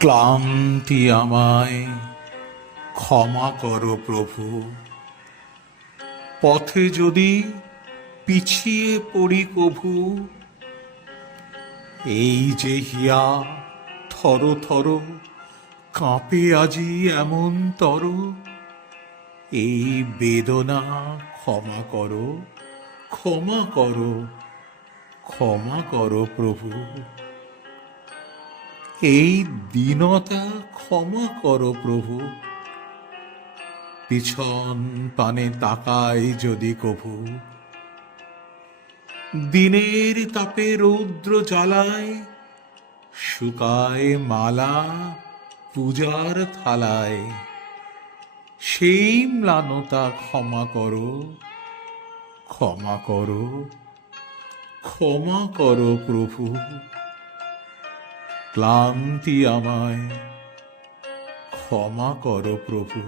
ক্লান্তি আমায় ক্ষমা করো প্রভু। পথে যদি পিছিয়ে পড়ি কভু, এই যে হিয়া থর থর কাঁপে আজি এমন তর, এই বেদনা ক্ষমা করো, ক্ষমা করো, ক্ষমা করো প্রভু। এই দীনতা ক্ষমা করো প্রভু। পিছন পানে তাকাই যদি কভু, দিনের তাপে রৌদ্র জ্বালায়, শুকায় মালা পূজার থালায়, সেই ম্লানতা ক্ষমা করো, ক্ষমা করো, ক্ষমা করো প্রভু। ক্লান্তি আমায় ক্ষমা করো প্রভু।